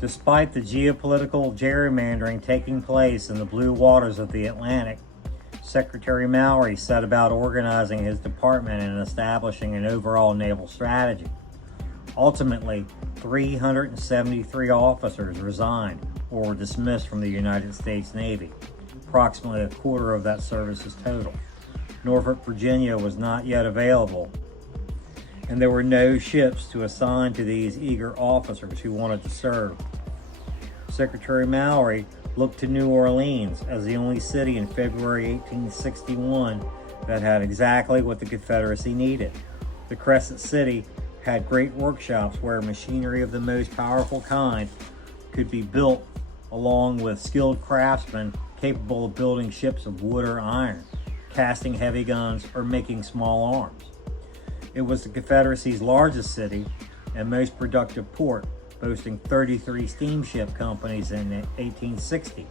Despite the geopolitical gerrymandering taking place in the blue waters of the Atlantic, Secretary Mallory set about organizing his department and establishing an overall naval strategy. Ultimately, 373 officers resigned or were dismissed from the United States Navy, approximately a quarter of that service's total. Norfolk, Virginia was not yet available, and there were no ships to assign to these eager officers who wanted to serve. Secretary Mallory looked to New Orleans as the only city in February 1861 that had exactly what the Confederacy needed. The Crescent City had great workshops where machinery of the most powerful kind could be built, along with skilled craftsmen capable of building ships of wood or iron, casting heavy guns, or making small arms. It was the Confederacy's largest city and most productive port, boasting 33 steamship companies in 1860.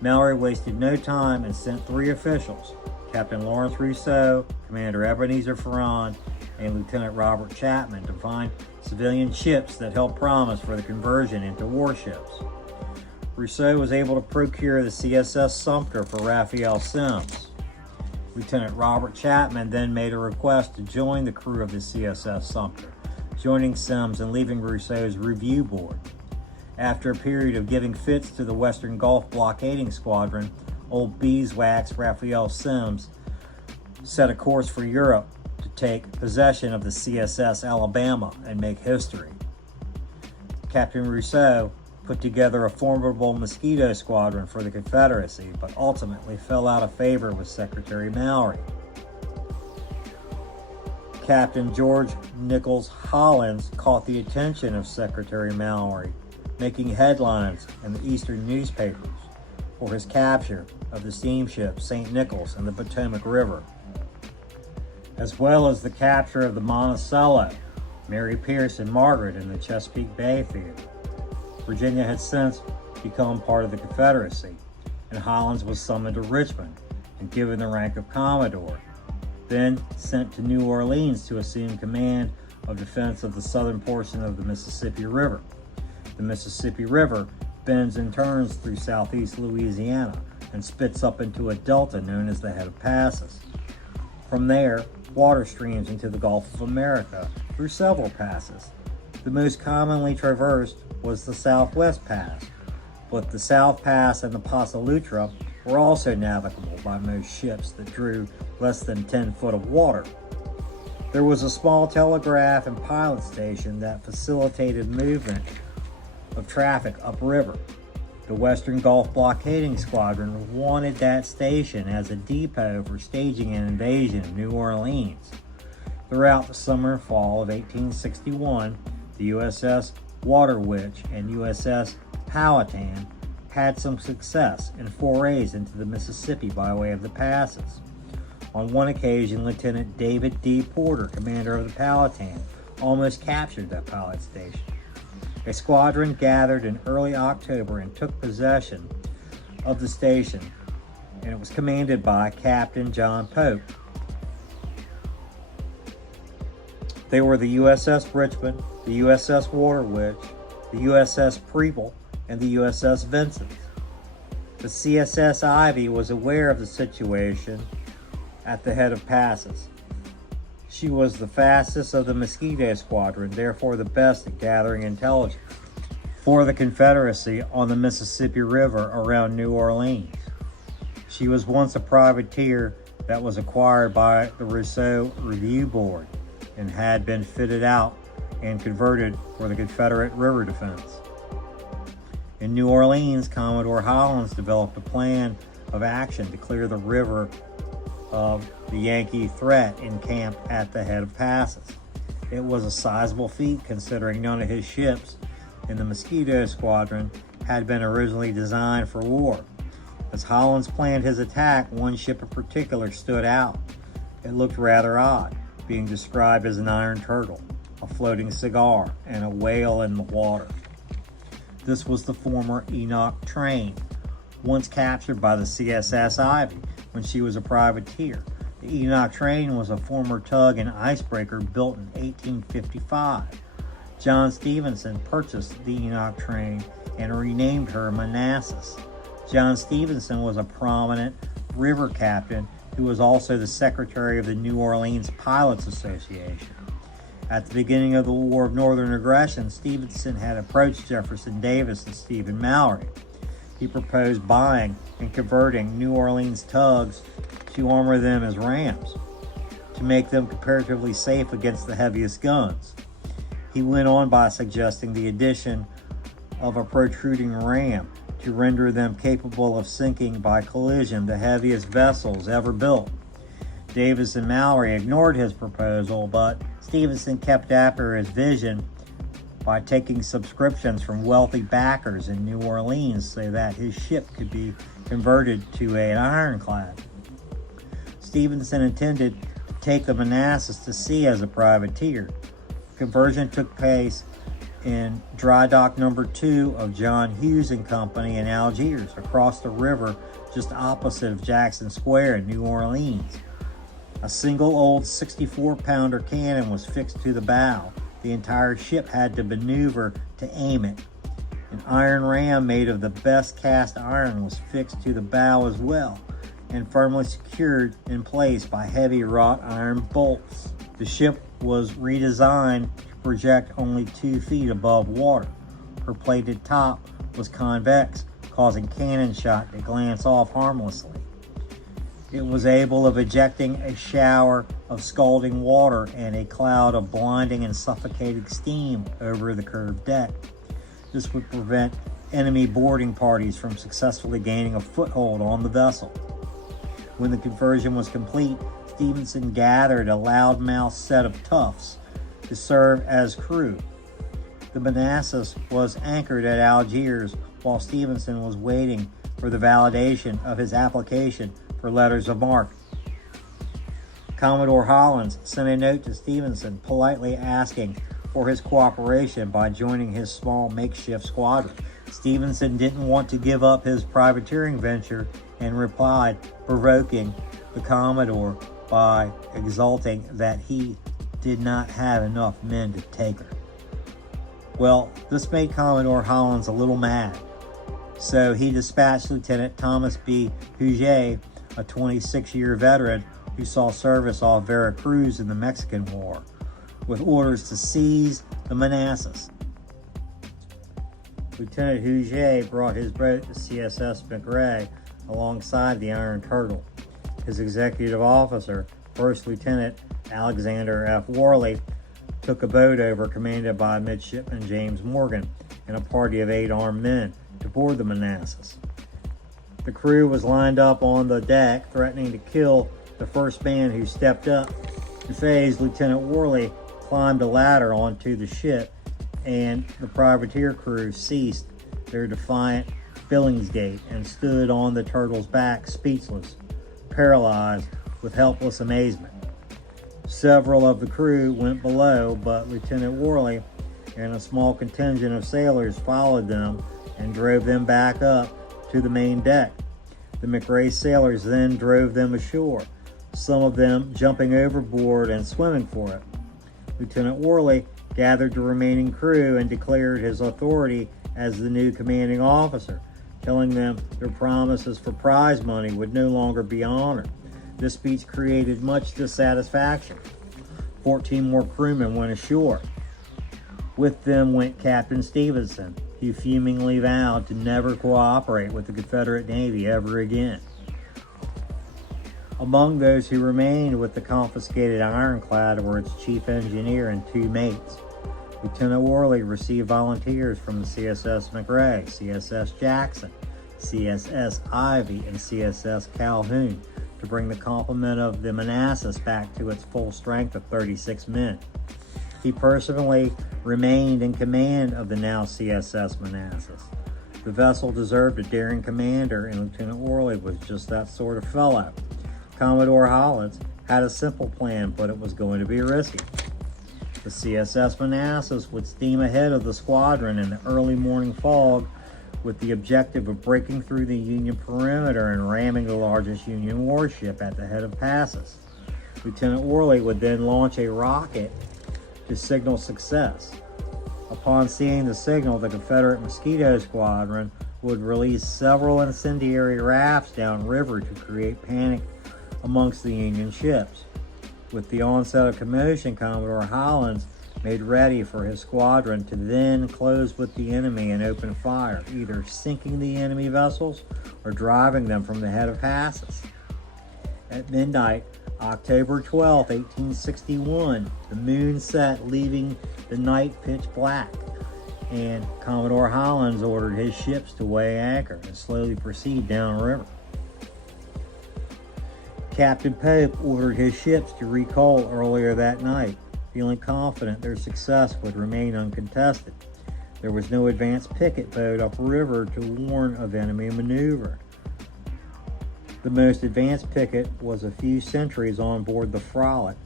Mallory wasted no time and sent 3 officials, Captain Lawrence Rousseau, Commander Ebenezer Farrand, and Lieutenant Robert Chapman, to find civilian ships that held promise for the conversion into warships. Rousseau was able to procure the CSS Sumter for Raphael Semmes. Lieutenant Robert Chapman then made a request to join the crew of the CSS Sumter, joining Semmes and leaving Rousseau's review board. After a period of giving fits to the Western Gulf blockading squadron, old beeswax Raphael Semmes set a course for Europe to take possession of the CSS Alabama and make history. Captain Rousseau put together a formidable Mosquito squadron for the Confederacy, but ultimately fell out of favor with Secretary Mallory. Captain George Nichols Hollins caught the attention of Secretary Mallory, making headlines in the Eastern newspapers for his capture of the steamship St. Nicholas in the Potomac River, as well as the capture of the Monticello, Mary Pierce, and Margaret in the Chesapeake Bay theater. Virginia had since become part of the Confederacy, and Hollins was summoned to Richmond and given the rank of Commodore, then sent to New Orleans to assume command of defense of the southern portion of the Mississippi River. The Mississippi River bends and turns through southeast Louisiana and spits up into a delta known as the Head of Passes. From there, water streams into the Gulf of America through several passes. The most commonly traversed was the Southwest Pass, but the South Pass and the Pass Lutra were also navigable by most ships that drew less than 10 foot of water. There was a small telegraph and pilot station that facilitated movement of traffic upriver. The Western Gulf Blockading Squadron wanted that station as a depot for staging an invasion of New Orleans. Throughout the summer and fall of 1861, the USS Water Witch and USS Powhatan had some success in forays into the Mississippi by way of the passes. On one occasion, Lieutenant David D. Porter, commander of the Powhatan, almost captured that pilot station. A squadron gathered in early October and took possession of the station, and it was commanded by Captain John Pope. They were the USS Richmond, the USS Water Witch, the USS Preble, and the USS Vincent. The CSS Ivy was aware of the situation at the head of passes. She was the fastest of the Mosquito Squadron, therefore the best at gathering intelligence for the Confederacy on the Mississippi River around New Orleans. She was once a privateer that was acquired by the Rousseau Review Board and had been fitted out and converted for the Confederate river defense. In New Orleans, Commodore Hollins developed a plan of action to clear the river of the Yankee threat encamped at the head of passes. It was a sizable feat considering none of his ships in the Mosquito Squadron had been originally designed for war. As Hollins planned his attack, one ship in particular stood out. It looked rather odd, being described as an iron turtle, a floating cigar, and a whale in the water. This was the former Enoch Train, once captured by the CSS Ivy when she was a privateer. The Enoch Train was a former tug and icebreaker built in 1855. John Stevenson purchased the Enoch train and renamed her Manassas. John Stevenson was a prominent river captain who was also the secretary of the New Orleans Pilots Association. At the beginning of the War of Northern Aggression, Stevenson had approached Jefferson Davis and Stephen Mallory. He proposed buying and converting New Orleans tugs to armor them as rams, to make them comparatively safe against the heaviest guns. He went on by suggesting the addition of a protruding ram to render them capable of sinking by collision the heaviest vessels ever built. Davis and Mallory ignored his proposal, but Stevenson kept after his vision by taking subscriptions from wealthy backers in New Orleans so that his ship could be converted to an ironclad. Stevenson intended to take the Manassas to sea as a privateer. Conversion took place in Dry Dock Number 2 of John Hughes and Company in Algiers, across the river just opposite of Jackson Square in New Orleans. A single old 64-pounder cannon was fixed to the bow. The entire ship had to maneuver to aim it. An iron ram made of the best cast iron was fixed to the bow as well, and firmly secured in place by heavy wrought iron bolts. The ship was redesigned to project only 2 feet above water. Her plated top was convex, causing cannon shot to glance off harmlessly. It was able of ejecting a shower of scalding water and a cloud of blinding and suffocating steam over the curved deck. This would prevent enemy boarding parties from successfully gaining a foothold on the vessel. When the conversion was complete, Stevenson gathered a loudmouth set of toughs to serve as crew. The Manassas was anchored at Algiers while Stevenson was waiting for the validation of his application for letters of marque. Commodore Hollins sent a note to Stevenson politely asking for his cooperation by joining his small makeshift squadron. Stevenson didn't want to give up his privateering venture and replied, provoking the Commodore by exulting that he did not have enough men to take her. Well, this made Commodore Hollins a little mad, so he dispatched Lieutenant Thomas B. Huger, a 26-year veteran who saw service off Veracruz in the Mexican War, with orders to seize the Manassas. Lieutenant Huger brought his boat to CSS McRae alongside the Iron Turtle. His executive officer, First Lieutenant Alexander F. Worley, took a boat over commanded by Midshipman James Morgan and a party of 8 armed men to board the Manassas. The crew was lined up on the deck, threatening to kill the first man who stepped up. Defazed, Lieutenant Worley climbed a ladder onto the ship, and the privateer crew ceased their defiant Billingsgate and stood on the Turtle's back, speechless, paralyzed with helpless amazement. Several of the crew went below, but Lieutenant Worley and a small contingent of sailors followed them and drove them back up to the main deck. The McRae sailors then drove them ashore, some of them jumping overboard and swimming for it. Lieutenant Worley gathered the remaining crew and declared his authority as the new commanding officer, telling them their promises for prize money would no longer be honored. This speech created much dissatisfaction. 14 more crewmen went ashore. With them went Captain Stevenson, who fumingly vowed to never cooperate with the Confederate Navy ever again. Among those who remained with the confiscated ironclad were its chief engineer and 2 mates. Lieutenant Worley received volunteers from the CSS McRae, CSS Jackson, CSS Ivy, and CSS Calhoun to bring the complement of the Manassas back to its full strength of 36 men. He personally remained in command of the now CSS Manassas. The vessel deserved a daring commander, and Lieutenant Worley was just that sort of fellow. Commodore Hollins had a simple plan, but it was going to be risky. The CSS Manassas would steam ahead of the squadron in the early morning fog with the objective of breaking through the Union perimeter and ramming the largest Union warship at the head of passes. Lieutenant Worley would then launch a rocket to signal success. Upon seeing the signal, the Confederate Mosquito Squadron would release several incendiary rafts downriver to create panic amongst the Union ships. With the onset of commotion, Commodore Hollins made ready for his squadron to then close with the enemy and open fire, either sinking the enemy vessels or driving them from the head of passes. At midnight, October 12, 1861, the moon set, leaving the night pitch black, and Commodore Hollins ordered his ships to weigh anchor and slowly proceed downriver. Captain Pope ordered his ships to recall earlier that night, feeling confident their success would remain uncontested. There was no advanced picket boat upriver to warn of enemy maneuver. The most advanced picket was a few sentries on board the Frolic.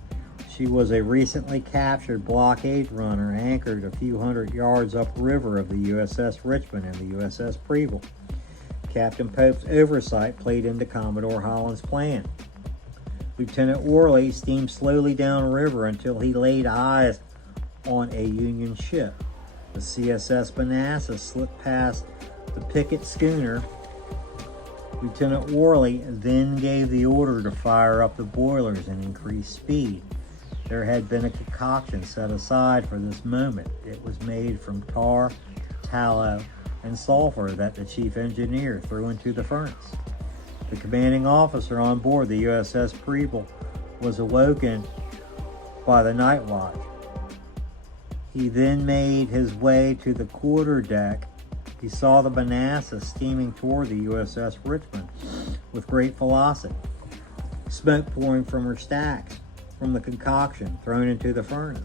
She was a recently captured blockade runner anchored a few hundred yards upriver of the USS Richmond and the USS Preble. Captain Pope's oversight played into Commodore Hollins' plan. Lieutenant Worley steamed slowly downriver until he laid eyes on a Union ship. The CSS Manassas slipped past the picket schooner. Lieutenant Worley then gave the order to fire up the boilers and increase speed. There had been a concoction set aside for this moment. It was made from tar, tallow, and sulfur that the chief engineer threw into the furnace. The commanding officer on board the USS Preble was awoken by the night watch. He then made his way to the quarterdeck. He saw the Manassas steaming toward the USS Richmond with great velocity, smoke pouring from her stacks from the concoction thrown into the furnace.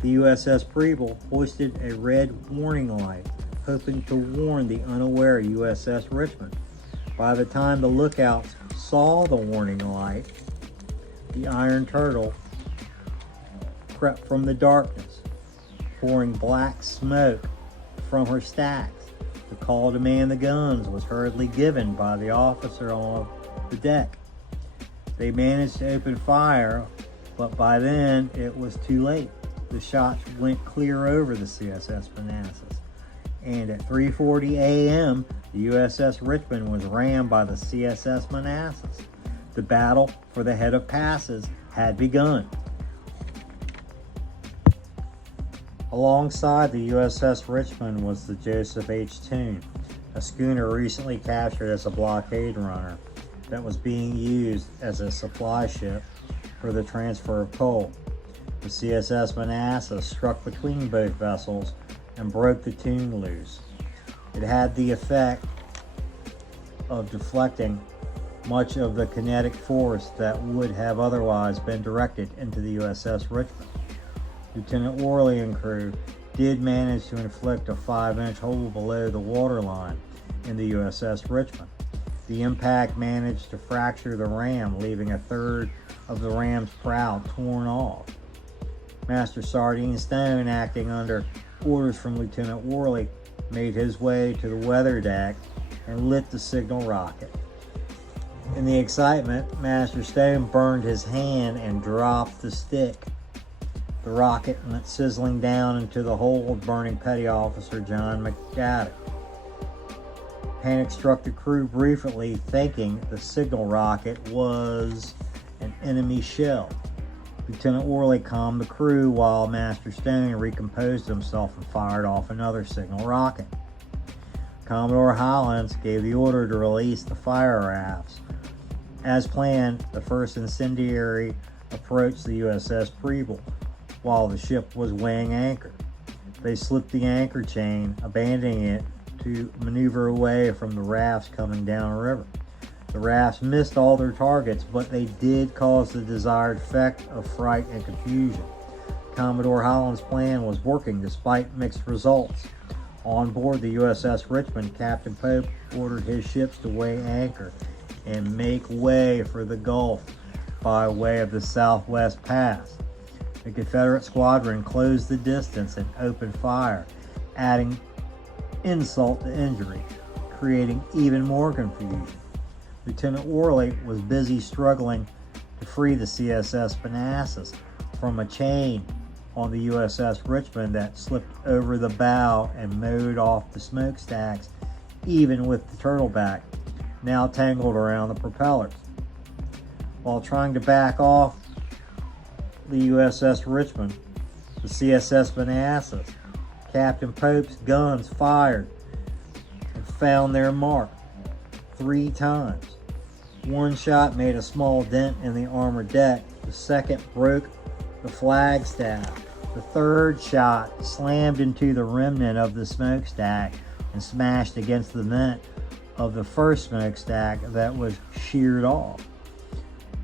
The USS Preble hoisted a red warning light, hoping to warn the unaware USS Richmond. By the time the lookouts saw the warning light, the Iron Turtle crept from the darkness, pouring black smoke from her stacks. The call to man the guns was hurriedly given by the officer on the deck. They managed to open fire, but by then it was too late. The shots went clear over the CSS Manassas, and at 3:40 a.m., the USS Richmond was rammed by the CSS Manassas. The battle for the head of passes had begun. Alongside the USS Richmond was the Joseph H. Toone, a schooner recently captured as a blockade runner that was being used as a supply ship for the transfer of coal. The CSS Manassas struck between both vessels and broke the Toone loose. It had the effect of deflecting much of the kinetic force that would have otherwise been directed into the USS Richmond. Lieutenant Worley and crew did manage to inflict a 5-inch hole below the waterline in the USS Richmond. The impact managed to fracture the ram, leaving a third of the ram's prow torn off. Master Sardine Stone, acting under orders from Lieutenant Worley, made his way to the weather deck and lit the signal rocket. In the excitement, Master Stone burned his hand and dropped the stick. The rocket went sizzling down into the hold, burning Petty Officer John McGaddock. Panic struck the crew briefly, thinking the signal rocket was an enemy shell. Lieutenant Worley calmed the crew while Master Stone recomposed himself and fired off another signal rocket. Commodore Hollins gave the order to release the fire rafts. As planned, the first incendiary approached the USS Preble while the ship was weighing anchor. They slipped the anchor chain, abandoning it to maneuver away from the rafts coming downriver. The rafts missed all their targets, but they did cause the desired effect of fright and confusion. Commodore Hollins' plan was working despite mixed results. On board the USS Richmond, Captain Pope ordered his ships to weigh anchor and make way for the Gulf by way of the Southwest Pass. The Confederate squadron closed the distance and opened fire, adding insult to injury, creating even more confusion. Lieutenant Worley was busy struggling to free the CSS Manassas from a chain on the USS Richmond that slipped over the bow and mowed off the smokestacks, even with the turtleback now tangled around the propellers. While trying to back off the USS Richmond, the CSS Manassas, Captain Pope's guns fired and found their mark 3 times. One shot made a small dent in the armored deck. The second broke the flagstaff. The third shot slammed into the remnant of the smokestack and smashed against the vent of the first smokestack that was sheared off.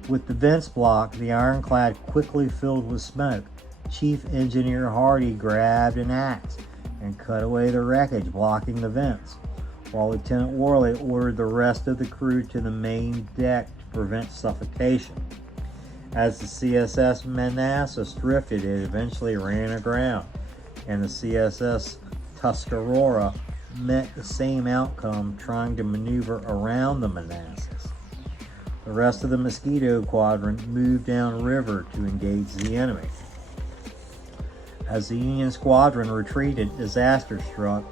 With the vents blocked, the ironclad quickly filled with smoke. Chief Engineer Hardy grabbed an axe and cut away the wreckage blocking the vents, while Lieutenant Worley ordered the rest of the crew to the main deck to prevent suffocation. As the CSS Manassas drifted, it eventually ran aground, and the CSS Tuscarora met the same outcome, trying to maneuver around the Manassas. The rest of the Mosquito Squadron moved downriver to engage the enemy. As the Union squadron retreated, disaster struck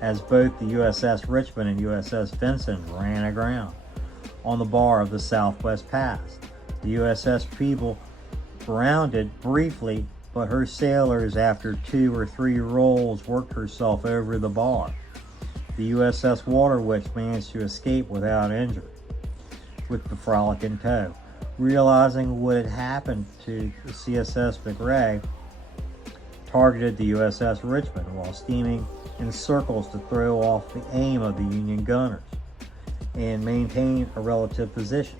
as both the USS Richmond and USS Vincent ran aground on the bar of the Southwest Pass. The USS Peeble grounded briefly, but her sailors, after 2 or 3 rolls, worked herself over the bar. The USS Water Witch managed to escape without injury, with the Frolic in tow. Realizing what had happened to the CSS McRae, targeted the USS Richmond while steaming in circles to throw off the aim of the Union gunners and maintain a relative position.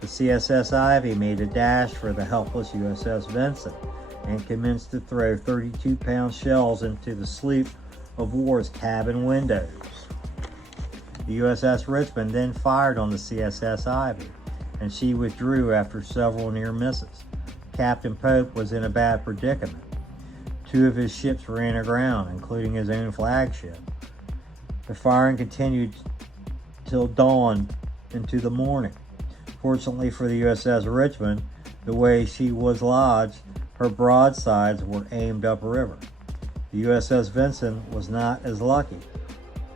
The CSS Ivy made a dash for the helpless USS Vincent and commenced to throw 32-pound shells into the sloop of war's cabin windows. The USS Richmond then fired on the CSS Ivy, and she withdrew after several near misses. Captain Pope was in a bad predicament. 2 of his ships ran aground, including his own flagship. The firing continued till dawn into the morning. Fortunately for the USS Richmond, the way she was lodged, her broadsides were aimed upriver. The USS Vincent was not as lucky.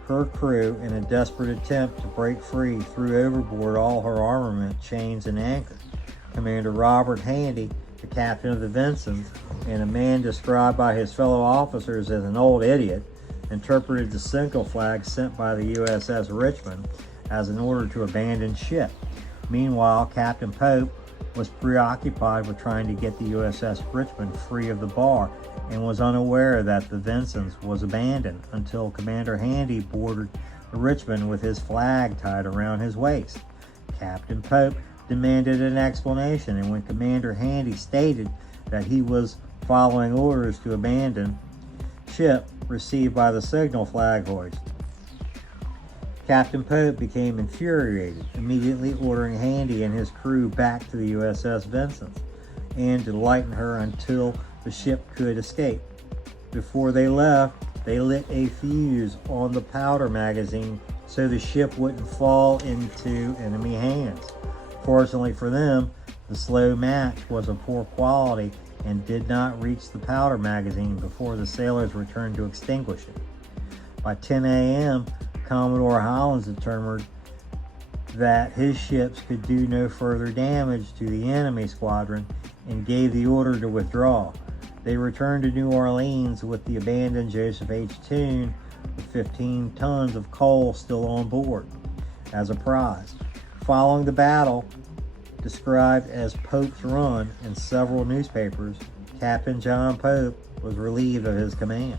Her crew, in a desperate attempt to break free, threw overboard all her armament, chains, and anchors. Commander Robert Handy, the captain of the Vincent, and a man described by his fellow officers as an old idiot, interpreted the signal flag sent by the USS Richmond as an order to abandon ship. Meanwhile, Captain Pope was preoccupied with trying to get the USS Richmond free of the bar and was unaware that the Vincent was abandoned until Commander Handy boarded the Richmond with his flag tied around his waist. Captain Pope demanded an explanation, and when Commander Handy stated that he was following orders to abandon ship received by the signal flag hoist, Captain Pope became infuriated, immediately ordering Handy and his crew back to the USS Vincent and to lighten her until the ship could escape. Before they left, they lit a fuse on the powder magazine so the ship wouldn't fall into enemy hands. Fortunately for them, the slow match was of poor quality and did not reach the powder magazine before the sailors returned to extinguish it. By 10 a.m., Commodore Hollins determined that his ships could do no further damage to the enemy squadron and gave the order to withdraw. They returned to New Orleans with the abandoned Joseph H. Toone with 15 tons of coal still on board as a prize. Following the battle, described as Pope's Run in several newspapers, Captain John Pope was relieved of his command.